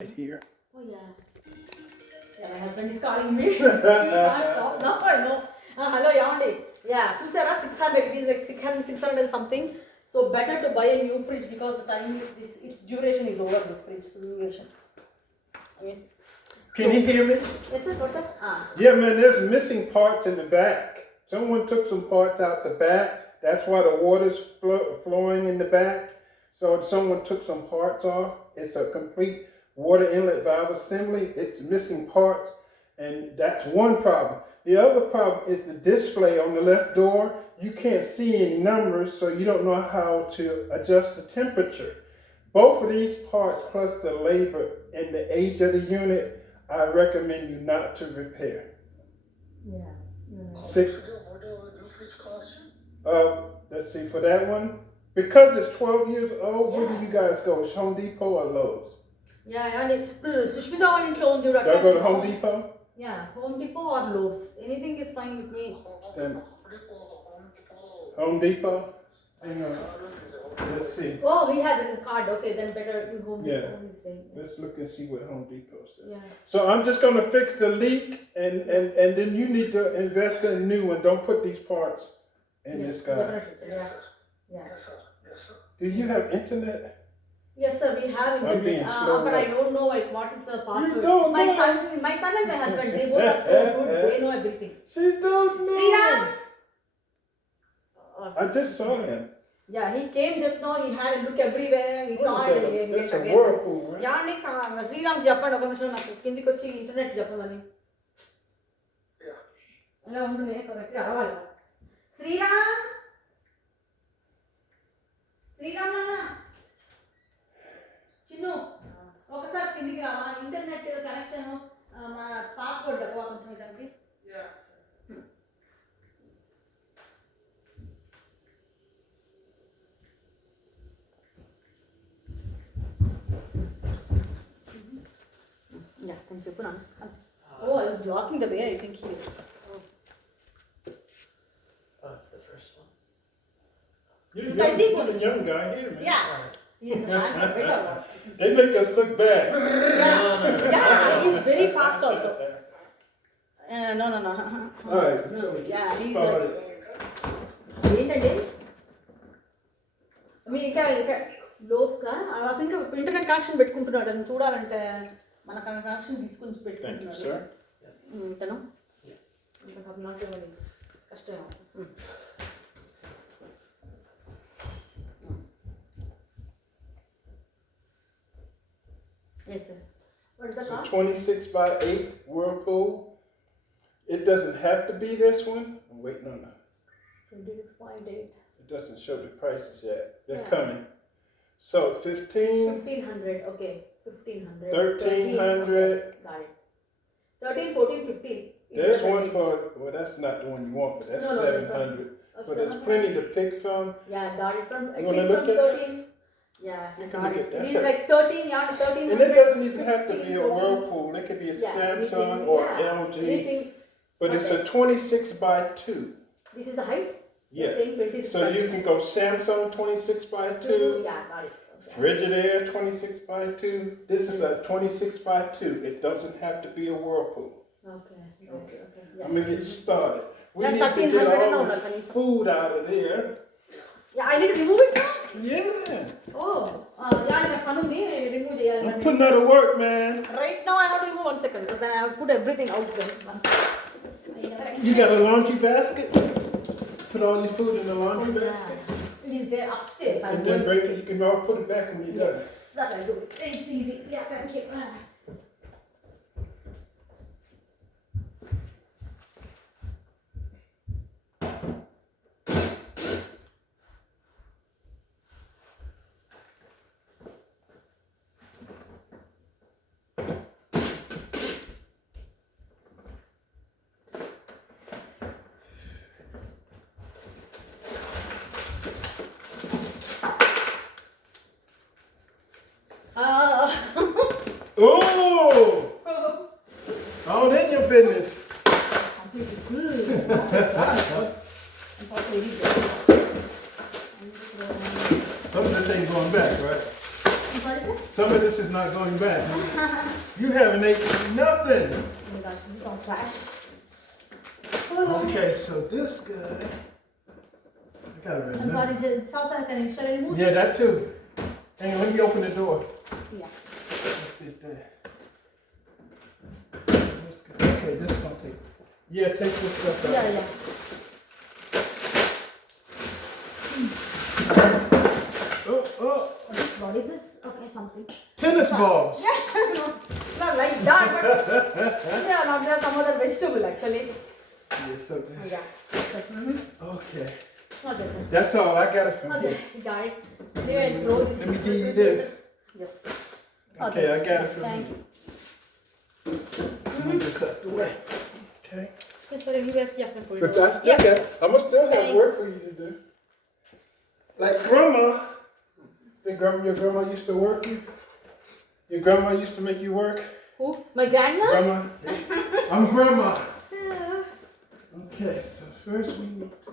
Right here. Oh yeah. Yeah, my husband is calling me. He can't stop. No, no. Hello, Yandi. Yeah, Chusara 600. It is like 600 and something. So better to buy a new fridge because the time is its duration is over. This fridge duration. Yes. Can you hear me? Yes, sir. What's that? Yeah, man. There's missing parts in the back. Someone took some parts out the back. That's why the water's flowing in the back. So someone took some parts off. It's a complete water inlet valve assembly. It's missing parts, and that's one problem. The other problem is the display on the left door. You can't see any numbers, so you don't know how to adjust the temperature. Both of these parts, plus the labor and the age of the unit, I recommend you not to repair. Yeah. Six. Let's see, for that one, because it's 12 years old, where do you guys go? Is Home Depot or Lowe's? Yeah, and Sushmita on into on the Do I go to Home Depot? Yeah, Home Depot or Lowe's. Anything is fine with me. Home Depot? Hang on. Let's see. Oh, he has a card. Okay, then better you Home Depot. Yeah. He's saying. Let's look and see what Home Depot says. Yeah. So I'm just going to fix the leak, and then you need to invest in a new one. Don't put these parts in this guy. Definitely. Yeah. Yeah. Do you have internet? Yes, sir. We have I'm being internet, slow but I up. don't know like what is the password. You don't my know. son and my husband, they both are so good. They know everything. She don't know. Sriram. I just saw him. Yeah, he came just now. He had a look everywhere. He saw What is it. that? That's a whirlpool, right? Yeah, Nick. Sriram Japan. Okay, Mr. Naku. Kindi kochi internet Japan ani. Yeah. Hello, undu ne correct. Aravalla. Sriram. Sriram nana. Chinnu. ఒకసారి కిందికి రావా internet connection మన password తక్కువ కొంచెం ఇదానికి Yeah, thank you. Oh, I was blocking the way. I think he is. Oh, that's the first one. You're a young guy here, man. Yeah. His hands are better. They make us look bad. Yeah, he's very fast also. No. All right. Yeah, he's ఏంటండి మీ ఇంకా లోఫ్గా I think internet connection పెట్టుకుంటున్నాడు అని చూడాలంటే మన connection తీసుకొని పెట్టుకుంటున్నాడు తను నాకు కష్టం Yes, sir. What is the cost? 26 by 8 whirlpool. It doesn't have to be this one. I'm waiting on that. 26.8. It doesn't show the prices yet. They're Yeah. coming. So 1500. Okay, 1500. 1300. Okay. Got it. 13, 14, 15. There's one for, well, that's not the one you want, but that's No, 700. But there's plenty to pick from. Yeah, got it. From at You wanna least look from at 13. Yeah, You can got look it. at that. It is like 13, yeah, 13. And it doesn't even have to be a whirlpool. It could be a Samsung or LG. Anything. But it's a 26 by 2. This is the height? Yeah. You're saying 26 So by you can go Samsung 26 by 2. Yeah, got it. Okay. Frigidaire 26 by 2. This is a 26 by 2. It doesn't have to be a whirlpool. Okay. Yeah. I'm going to get started. We Yeah, need to get 1300 all the food out of there. Yeah, I need to remove it now? Yeah. Oh, yeah, I have remove it. I'm putting out of work, man. Right now I have to remove 1 second. So then I have to put everything out there. You got a laundry basket? Put all your food in the laundry basket. It is there upstairs. And then break it. You can all put it back when you're done. Yes, that I do. It's easy. Yeah, thank you. Oh! All in your business. Some of this ain't going back, right? I'm sorry, sir? Some of this is not going back. You haven't ate nothing. Oh my gosh, this is all trash. Okay, so this guy. I gotta I'm remember. sorry, this also can shall I remove Yeah, that too. Hang on, let me open the door. Yeah. Let's see there. Okay, this is gonna take. Yeah, take this stuff out. Yeah, yeah. Oh. What is this? Okay, something. Tennis balls. Yeah, no, not like that, but yeah, not there some other vegetable actually. Yes, okay. Yeah. Okay. Not this one. That's all. I got it from Okay, here. you got it. Anyway, I'll throw this. Let me give you this. Yes. Okay, I got it from Thank here. you. Move this out the way. Okay. Yes, sorry, we were, yeah, put it But over. I still got. I'm gonna still have Thank- work for you to do. Like grandma. Your grandma used to work you. Your grandma used to make you work. Who? My grandma? Grandma. I'm grandma. Yeah. Okay, so first we need to.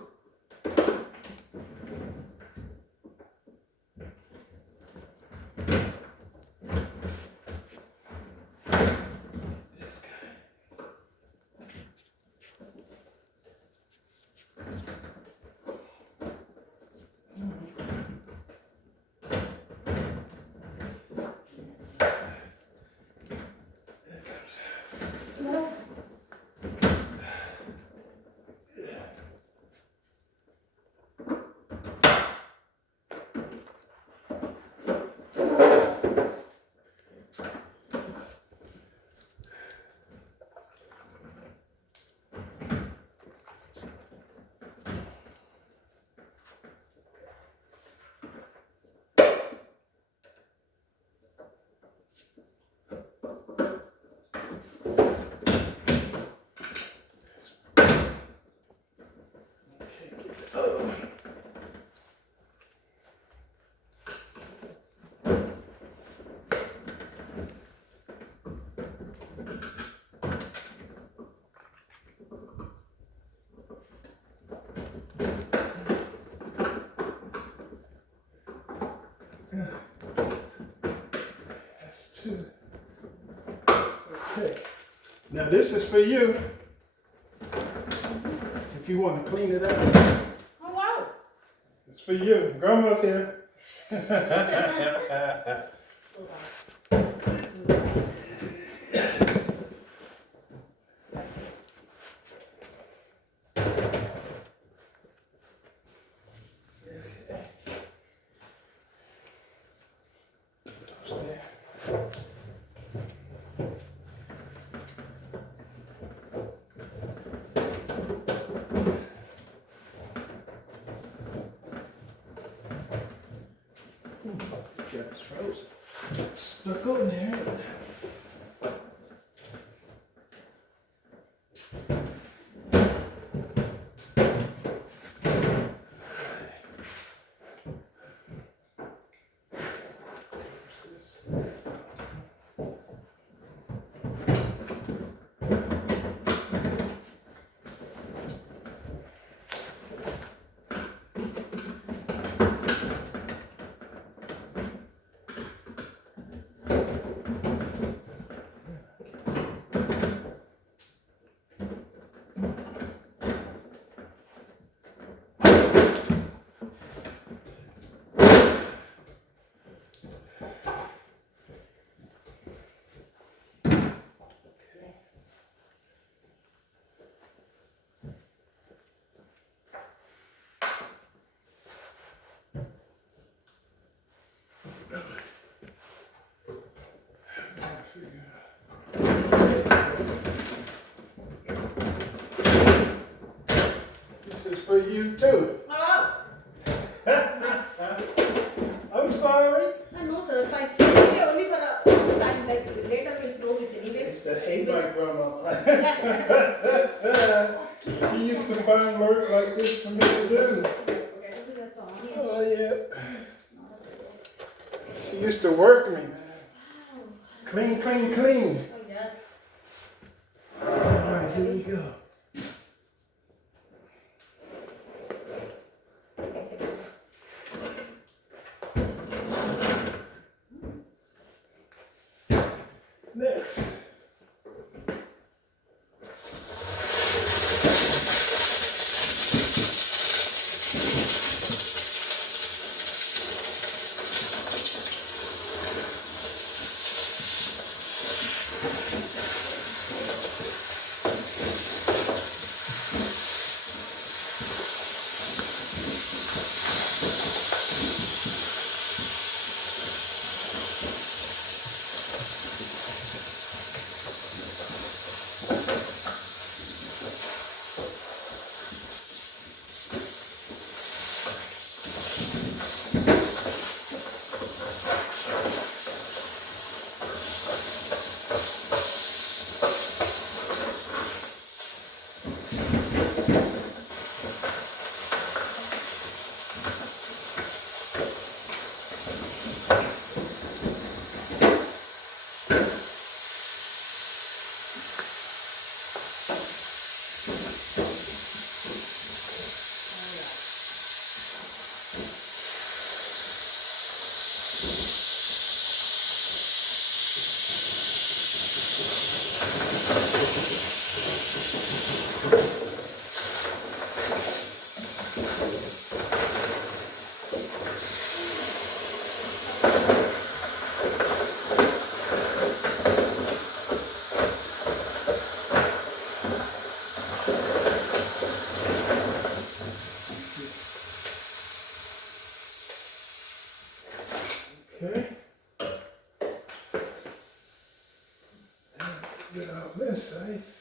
This guy. Tomorrow. That's two. Okay. Now this is for you. If you want to clean it out. Oh, wow. It's for you. Grandma's here. It's frozen. Stuck on there. This is for you too. Oh, nice. I'm sorry. No, sir, fine. Anyway, only for a time, like later we'll throw this anyway. It's the hate my grandma. She used to find work like this for me to do. That's all. Yeah. Oh yeah. She used to work me, man. Clean, clean, clean. Oh, yes. Alright, here we go. Okay. Get all this ice.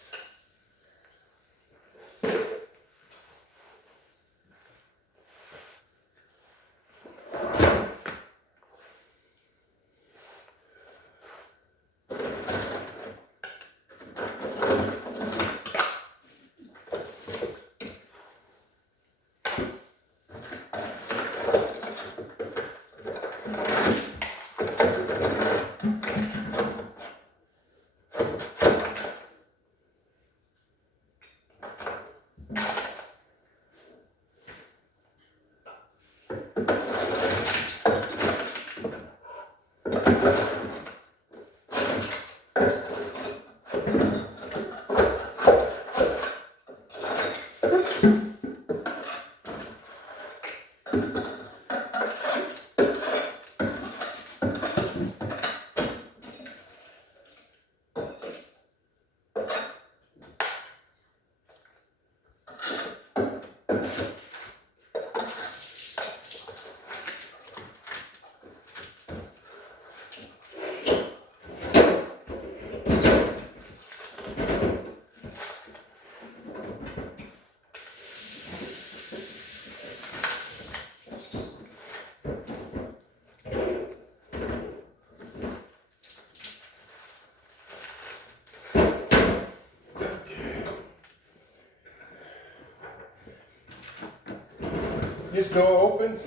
This door opens?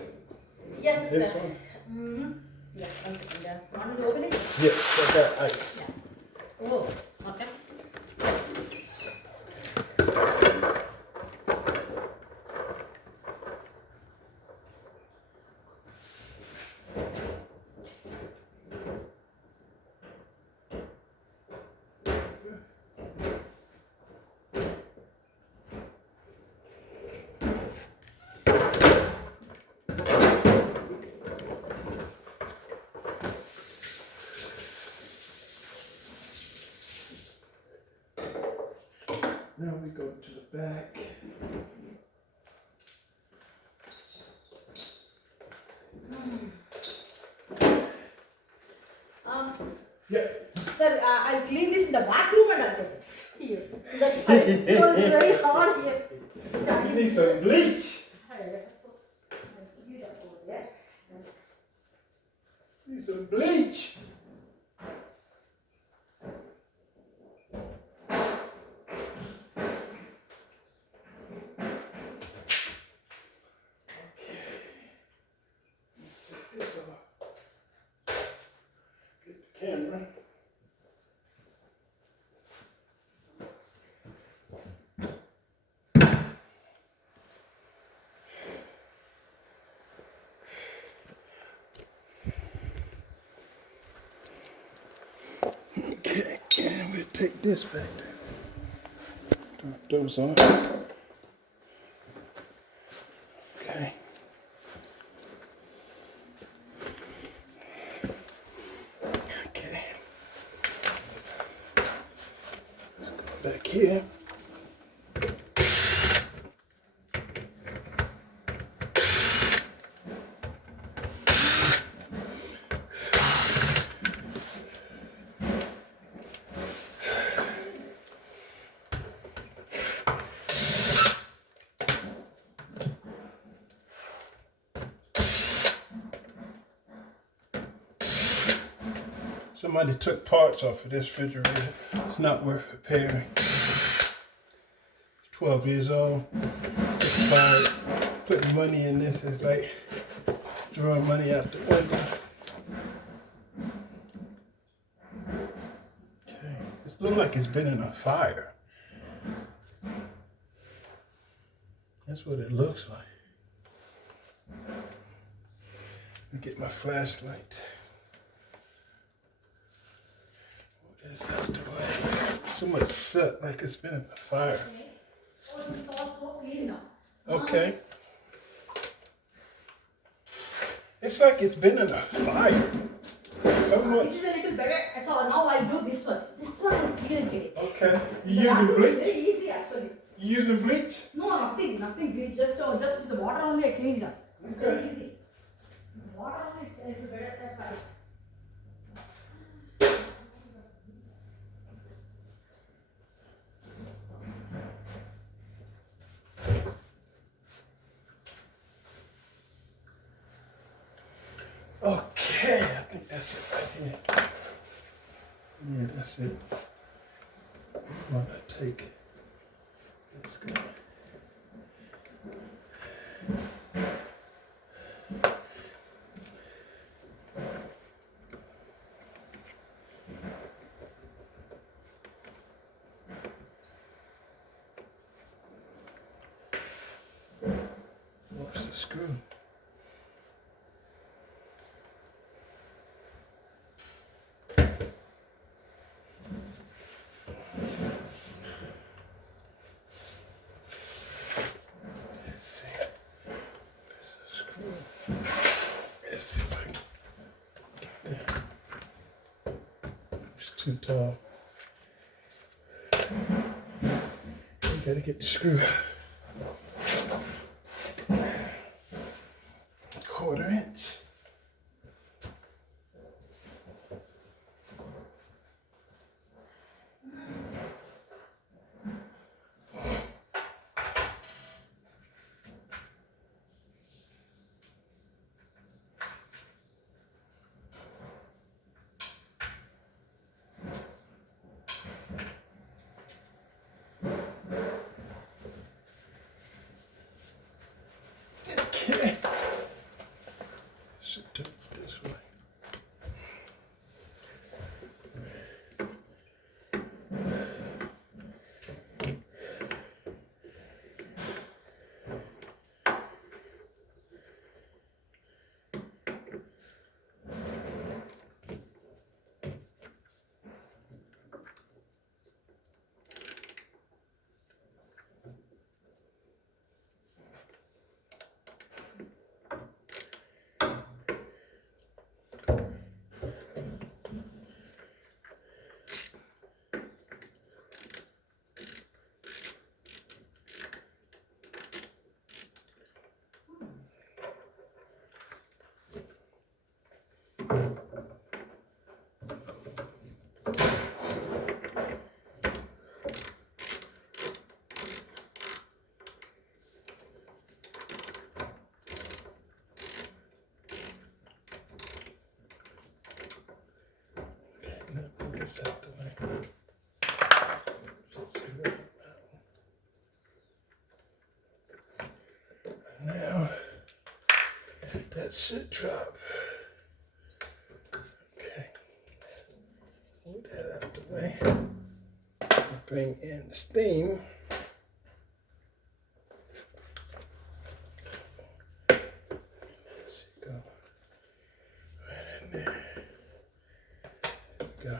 Yes. This one? Mm-hmm. Yeah, 1 second. Want me to open it? Yes, I got ice. Yeah. Oh, okay. Now we go to the back. Yeah. Sir, I'll clean this in the bathroom and I'll get it here. That's why it was very hard here. You need some bleach. Need some bleach. Take this off. Get the camera. Okay, and we'll take this back there. Drop those on. Okay. Okay. Let's go back here. Somebody took parts off of this refrigerator. It's not worth repairing. It's 12 years old. It's expired. Putting money in this is like throwing money out the window. Okay. This looks like it's been in a fire. That's what it looks like. Let me get my flashlight. This out the way. so much soot, like it's been in a fire. Okay. Oh, it's all so clean now. Okay. It's like it's been in a fire. So much. This is a little better. So now I do this one. This one I clean it. Okay. You using bleach? Very easy actually. You using bleach? No, nothing bleach. Just with the water only I clean it up. It's very Okay. easy. Water only is a little better. That's fine. Okay, I think that's it right here. Yeah, that's it. I'm gonna take this guy. What's the screw? Too tall. You gotta get the screw. 1/4 inch. Okay. Should do it this way. Now put this out the way. Now that should drop. Okay. Move that out the way. Bring in the steam. There she go. Right in there. There we go.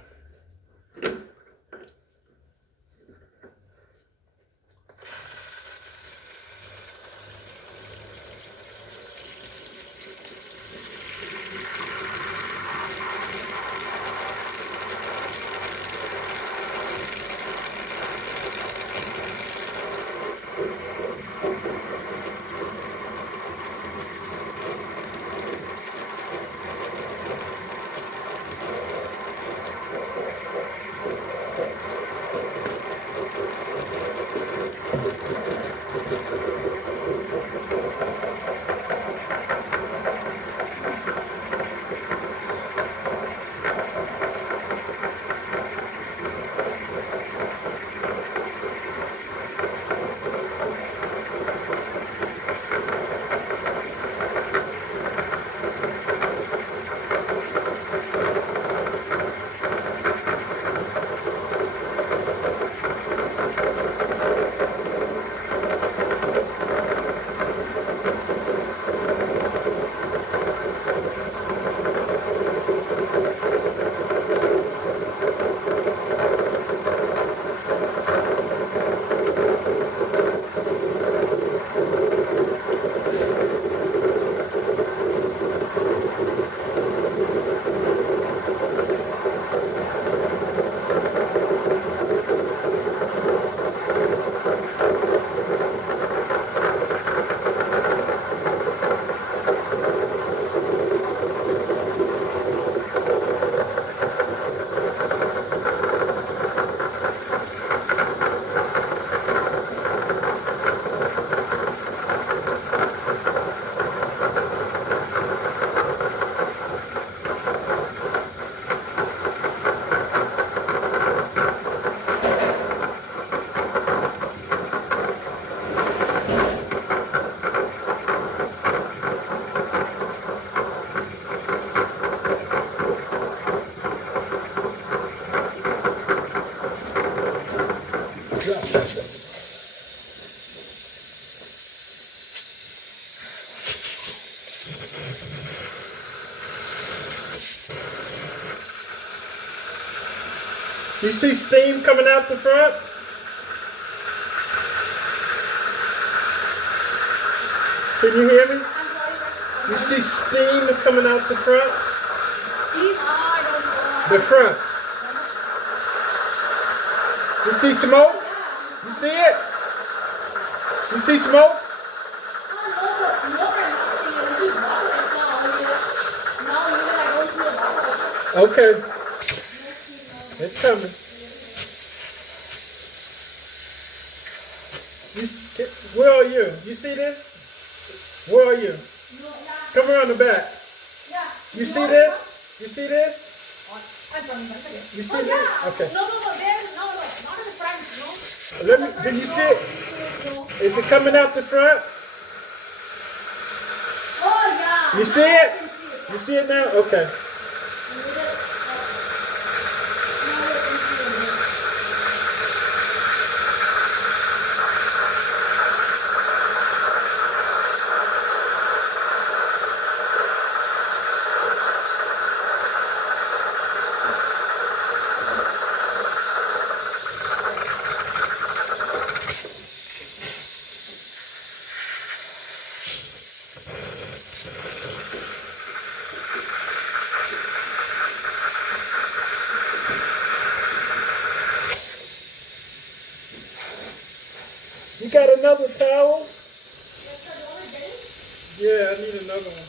You see steam coming out the front? Can you hear me? You see steam coming out the front? The front. You see smoke? You see it? You see smoke? Okay. It's coming. Where are you? You see this? Where are you? Come around the back. You see this? You see this? You see this? Okay. No, not in the front, no. Let me. Did you see it? Is it coming out the front? Oh yeah. You see it? You see it now? Okay. You got another towel? Yeah, I need another one.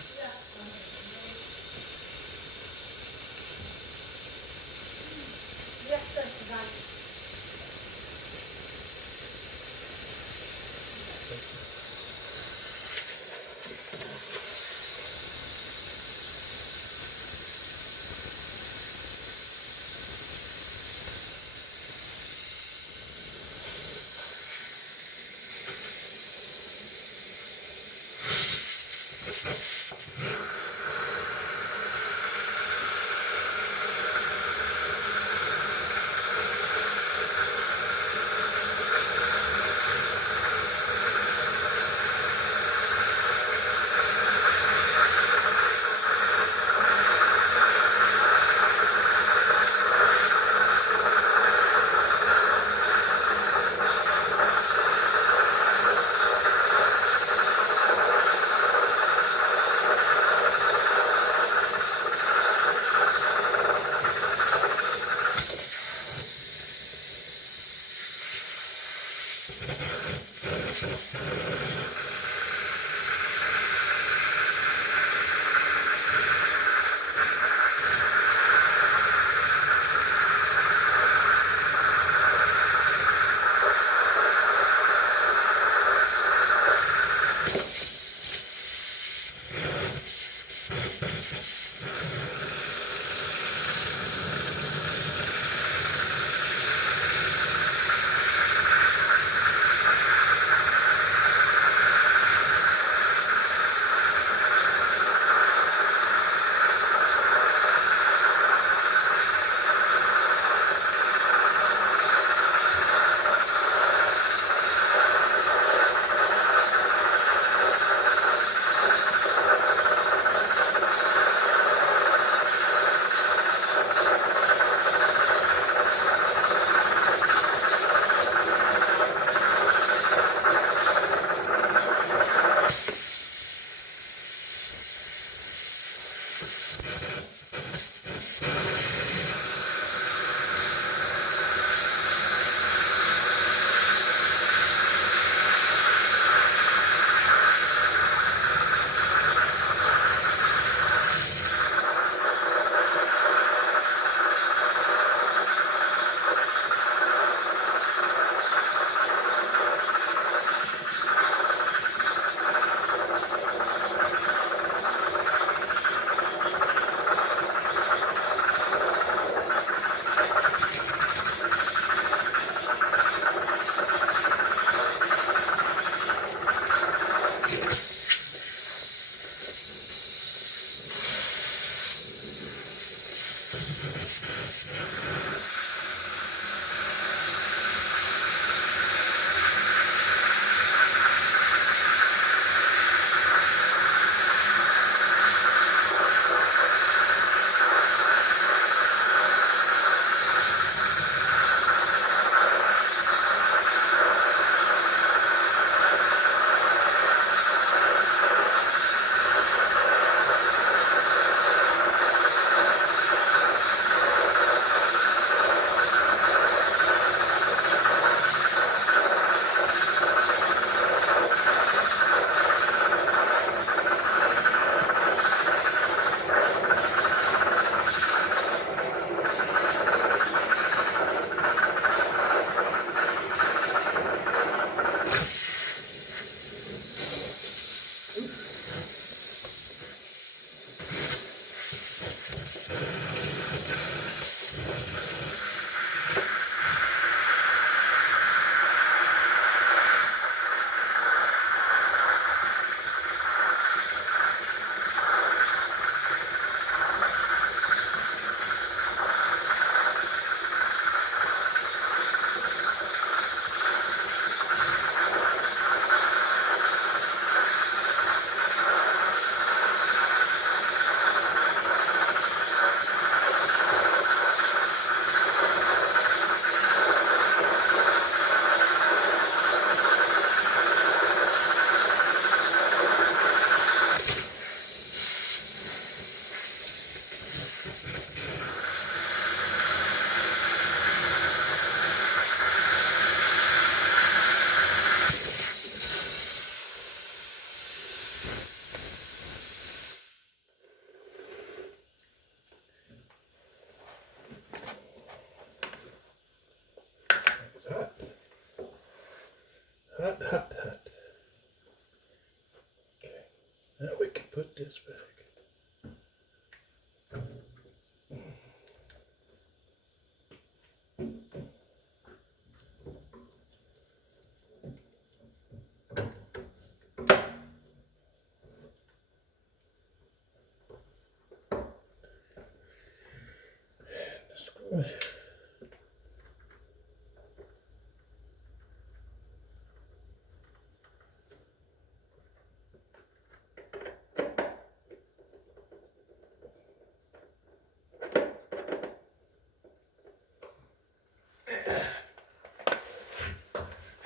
Hot, hot, hot. Okay, now we can put this back. Screw it.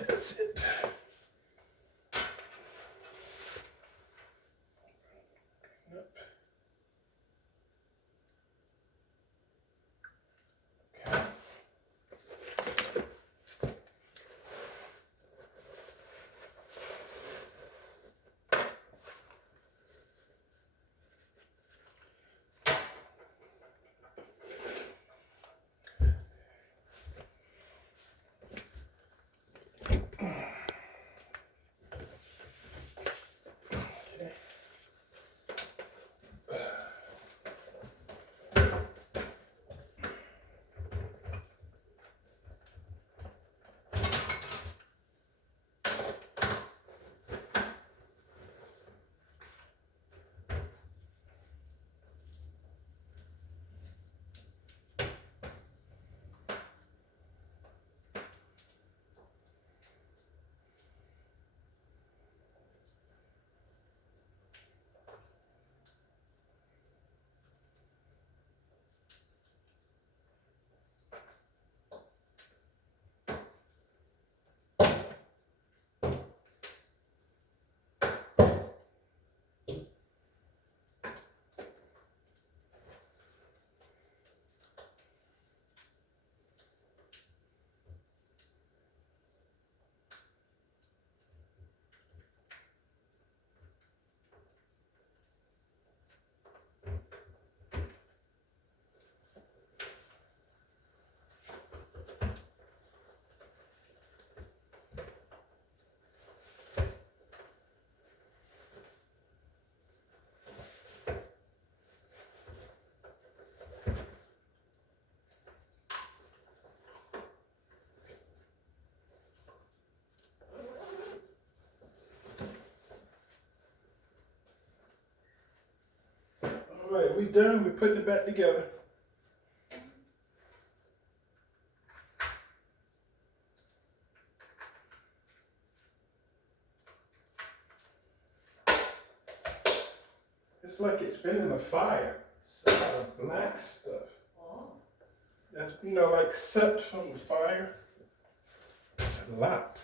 That's it. Yep. Okay. All right, we done. We're putting it back together. It's like it's been in a fire. It's a lot of black stuff. Oh. That's, you know, like soot from the fire. It's a lot.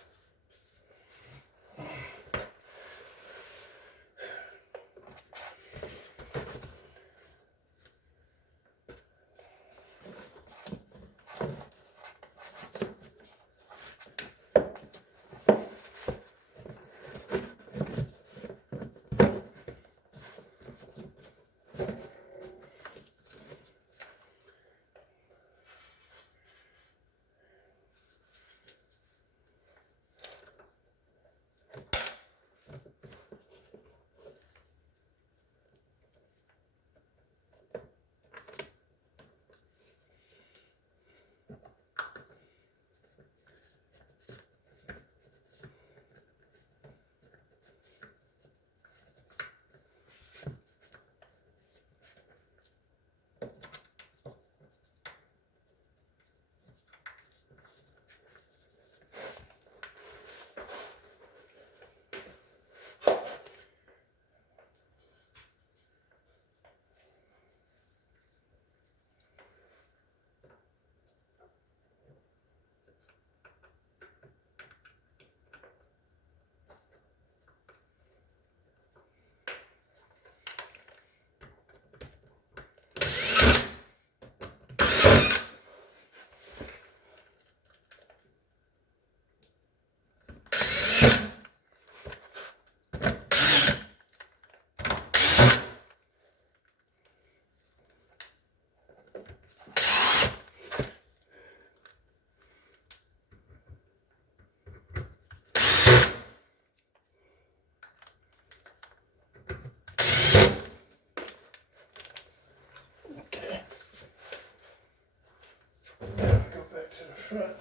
front.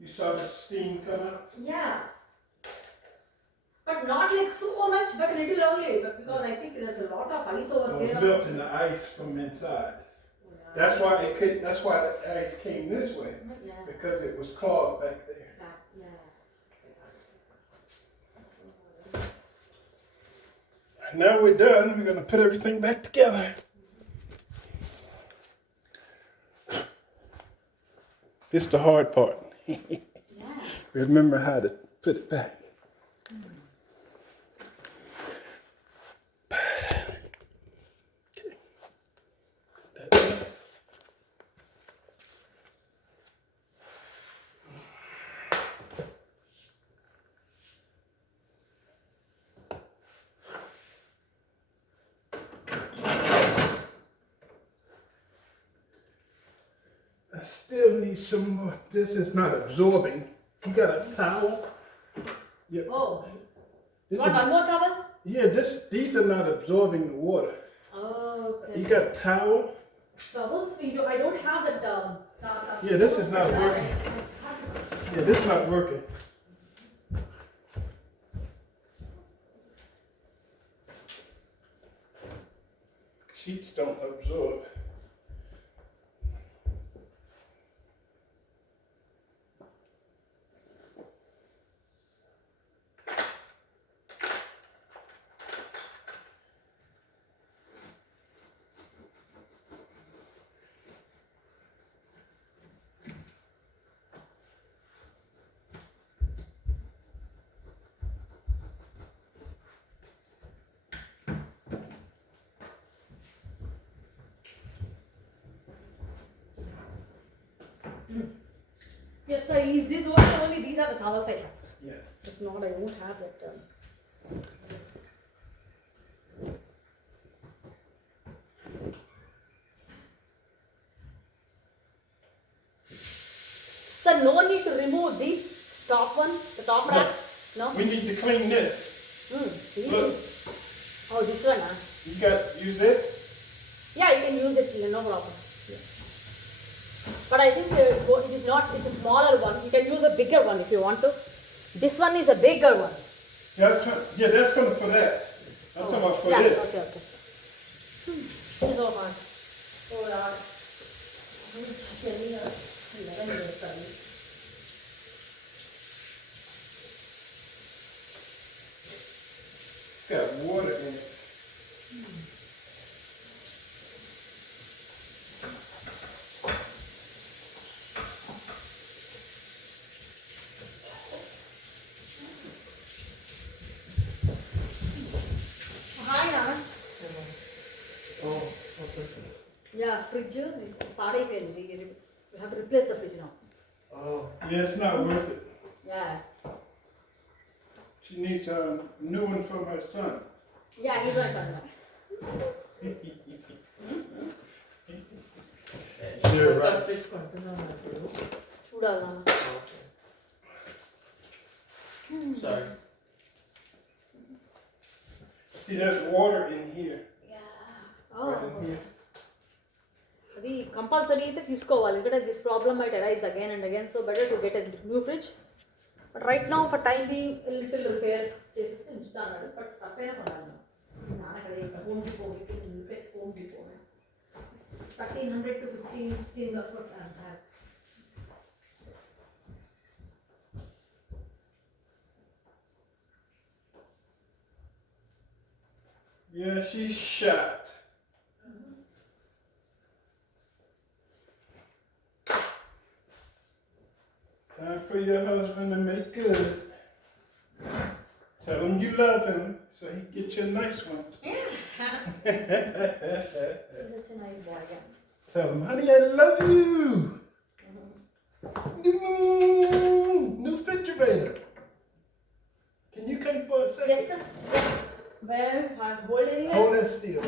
You saw the steam come out? Yeah. But not like so much, but a little only. But because I think there's a lot of ice over It there. was melting the ice from inside. Yeah. That's why it could. That's why the ice came this way, Yeah. because it was clogged back there. Yeah. Now we're done. We're gonna put everything back together. This is the hard part. Yeah. Remember how to put it back. I still need some more. This is not absorbing. You got a towel? Yep. Oh. This Want is, one more towel? yeah, these are not absorbing the water. Oh, okay. You got a towel? Towels? I don't have that. Yeah, this is not working. Yeah, this is not working. Sheets don't absorb. Yes, sir. Is this only these are the towels I have. Yeah. If not, I won't have that. So no need to remove this top one, the top rack. No. We need to clean this. Look, Oh, this one, huh? you got use it? Yeah, you can use it, no problem. But I think it is not, it's a smaller one. You can use a bigger one if you want to. This one is a bigger one. Yeah, that's gonna for that. I'm talking about for Yeah, this. okay. So hard. Oh, God. I'm just telling us 11 years, sorry. It's got water in it. Hi, Anand. Oh, okay. Yeah, fridge. We have to replace the fridge now. Oh, yeah, it's not worth it. Yeah. She needs a new one from her son. Yeah, he's my son now. You're right. Chudala. Sorry. See, there's water in here. Yeah. Right Oh. in here. అది compulsory అయితే తీసుకోవాలి ఎందుకంటే this problem might arise again and again so better to get a new fridge but right now for time being little repair చేసేసి ఉంచుతా అన్నాడు but తప్పైనా కొనాలి నాన్నక్కడ Home Depot Home Depot 1300 to 15 that's what I have. Yeah, she's shot. Time for your husband to make good. Tell him you love him so he can get you a nice one. Such a nice boy, yeah. Tell him, honey, I love you. New refrigerator. Can you come for a second? Yes, sir. Yeah. Where? Hold it. Hold that still.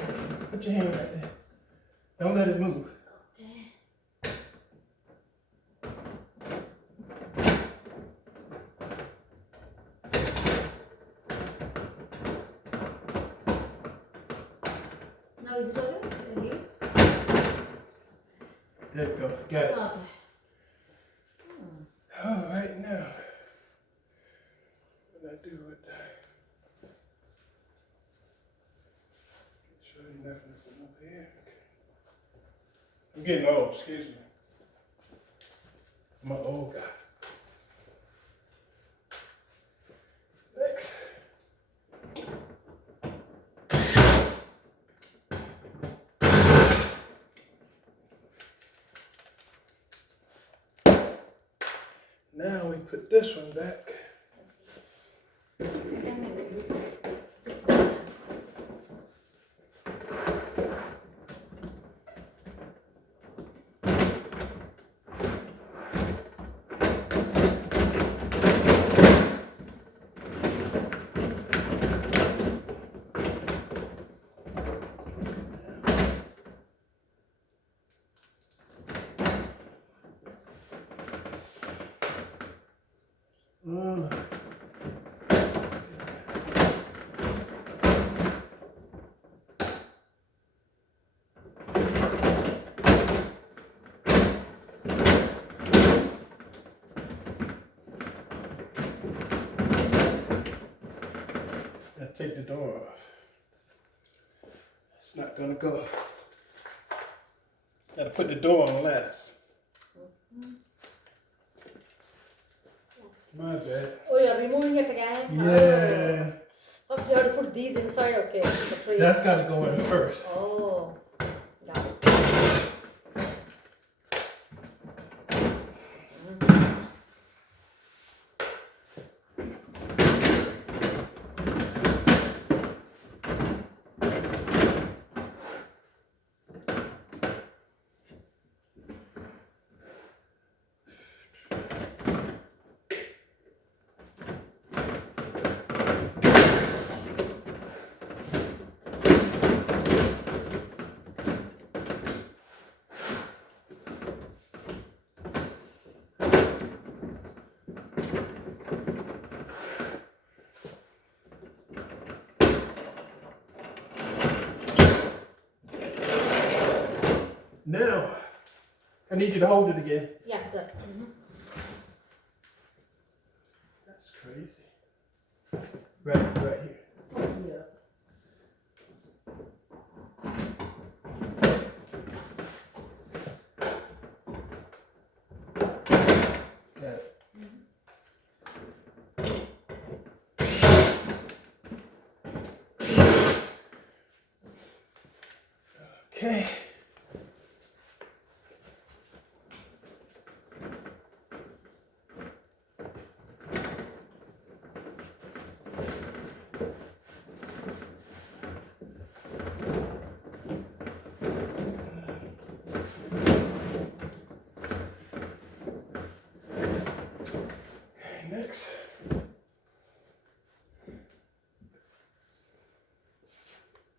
Put your hand right there. Don't let it move. Okay. Now is it okay? There you go. Got it. Okay. All right, now. What I do with that? Sure you nothing's over here. Okay. I'm getting old, excuse me. I'm an old guy. Next. Now we put this one back. Now take the door off. It's not gonna go. Gotta put the door on last. My bad. Oh, you're removing it again? Yeah. Oh. First, you have to put these inside, okay? The tray. That's gotta go in first. Oh, got it. Now, I need you to hold it again. Yes, sir. That's crazy. Right here. Here. Got it. Okay. Next.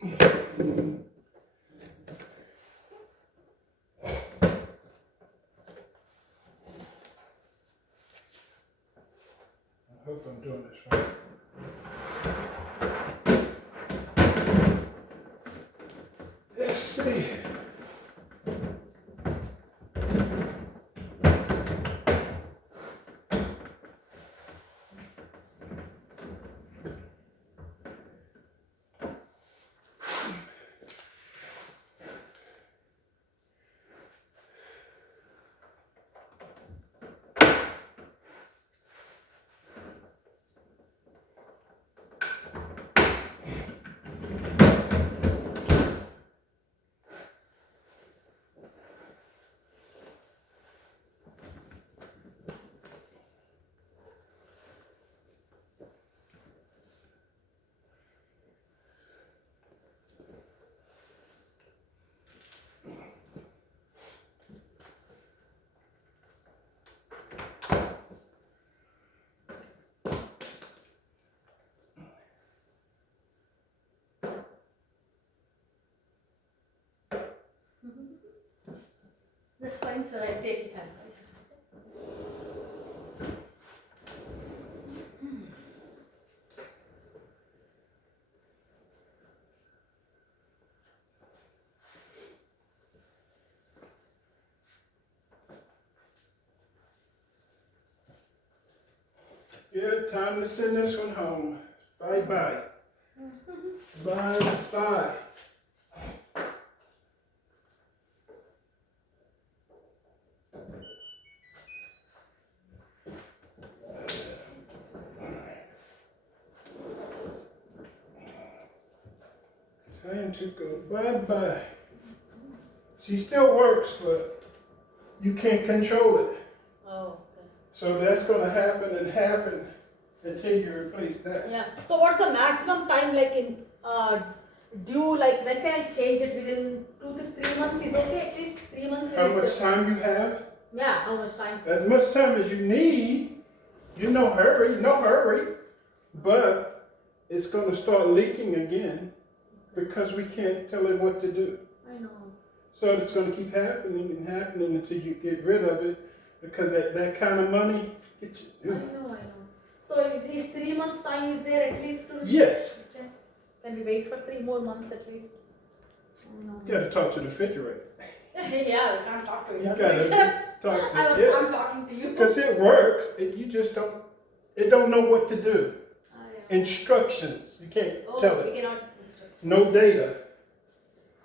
I hope I'm doing this right. Let's see. This fine, sir. I'll take it and place it. Yeah, time to send this one home. Bye-bye. Bye-bye. Time to go bye-bye. She still works, but you can't control it. Oh, okay. So that's going to happen and happen until you replace that. Yeah. So what's the maximum time like in due? Like when can I change it? Within 2 to 3 months is okay. At least 3 months. How much time you have? Yeah. How much time? As much time as you need. You no hurry. But it's going to start leaking again because we can't tell it what to do. I know. So it's going to keep happening and happening until you get rid of it because that kind of money gets you. I know. So at least 3 months time is there at least to. Yes. Okay. Can we wait for 3 more months at least? I know. You got to talk to the refrigerator. Yeah, we can't talk to it. You got to talk to it. I'm talking to you. Because it works. You just don't know what to do. Instructions. You can't tell we it. cannot instruct. No data.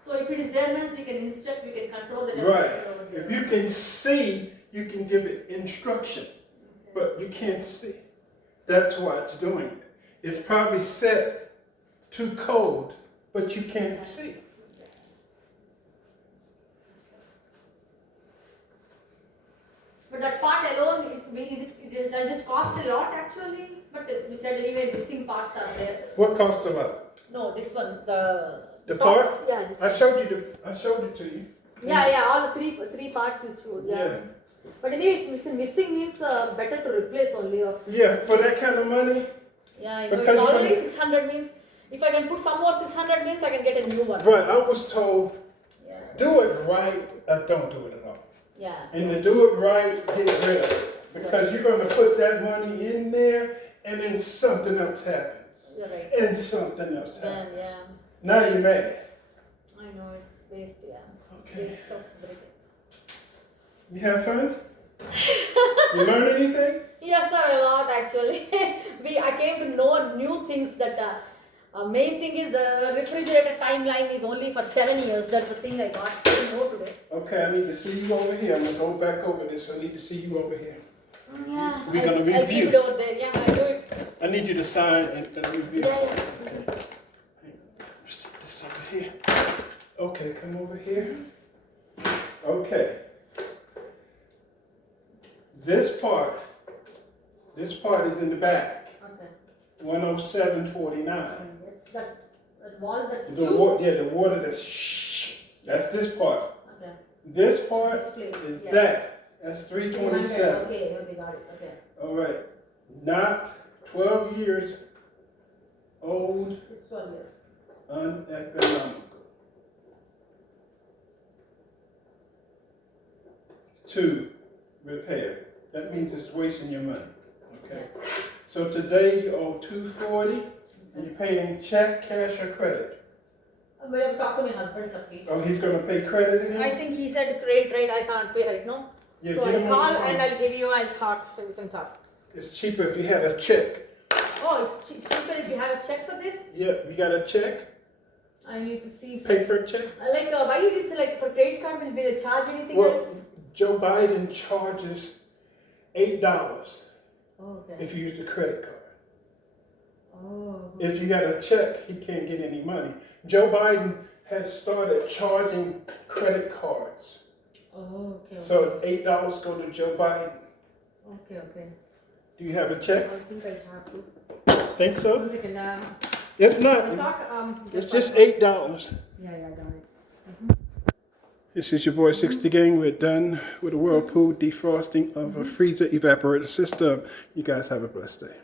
So if it is there means we can instruct, we can control the Right. temperature over there. If you can see, you can give it instruction. Okay. But you can't see. That's why it's doing it. It's probably set too cold, but you can't see. But that part alone, does it cost a lot actually? But we said anyway, missing parts are there. What costs a lot? No, this one, the The top- part? Yeah, this I one. showed it to you. Yeah, all the three parts is true. Yeah. But anyway, if missing means better to replace only. Yeah, for that kind of money. Yeah, I know. Because It's you already can- 600 means if I can put some more 600 means I can get a new one. But I was told, Yeah. do it right or don't do it at all. Yeah. And to do it right, get rid of it. Because you're going to put that money in there and then something else happens. You're right. And something else Yeah, happens. yeah. Now you're mad. I know it's waste, yeah. It's Okay. waste of everything. You have fun? You learn anything? Yes, sir, a lot actually. I came to know new things that main thing is the refrigerator timeline is only for 7 years. That's the thing I got to know today. Okay, I need to see you over here. I'm going to go back over this. I need to see you over here. Yeah. We're gonna I'll review. keep it over there. Yeah, I do it. I need you to sign and review. Yeah. Set this over here. Okay, come over here. Okay. This part is in the back. Okay. 107.49. Yes, that wall that's The true. water, the water that's this part. Okay. This part Display, is yes. that. That's 327. Okay, got it. Okay. All right. Not 12 years old, It's 12 years. uneconomical. 2, repair. That means it's wasting your money. Okay. Yes. So today you owe $240 and you're paying check, cash, or credit. But I have to talk to my husband, sir, please. Oh, he's gonna pay credit again? I think he said credit, right? I can't pay right now. Yeah, So get I'll him on call the phone. and I'll give you, I'll talk, so you can talk. It's cheaper if you have a check. Oh, it's cheaper if you have a check for this? Yeah, you got a check? I need to see. Paper check? Why it is like for credit card, will they charge anything Well, else? Joe Biden charges $8 Oh, okay. if you use the credit card. Oh. If you got a check, he can't get any money. Joe Biden has started charging credit cards. Oh, okay. So $8 go to Joe Biden. Okay. Do you have a check? I think I have to. Think so? 1 second. If I'll not, talk. it's just $8. Yeah, I got it. This is your boy 60 Gang. We're done with a whirlpool defrosting of a freezer evaporator system. You guys have a blessed day.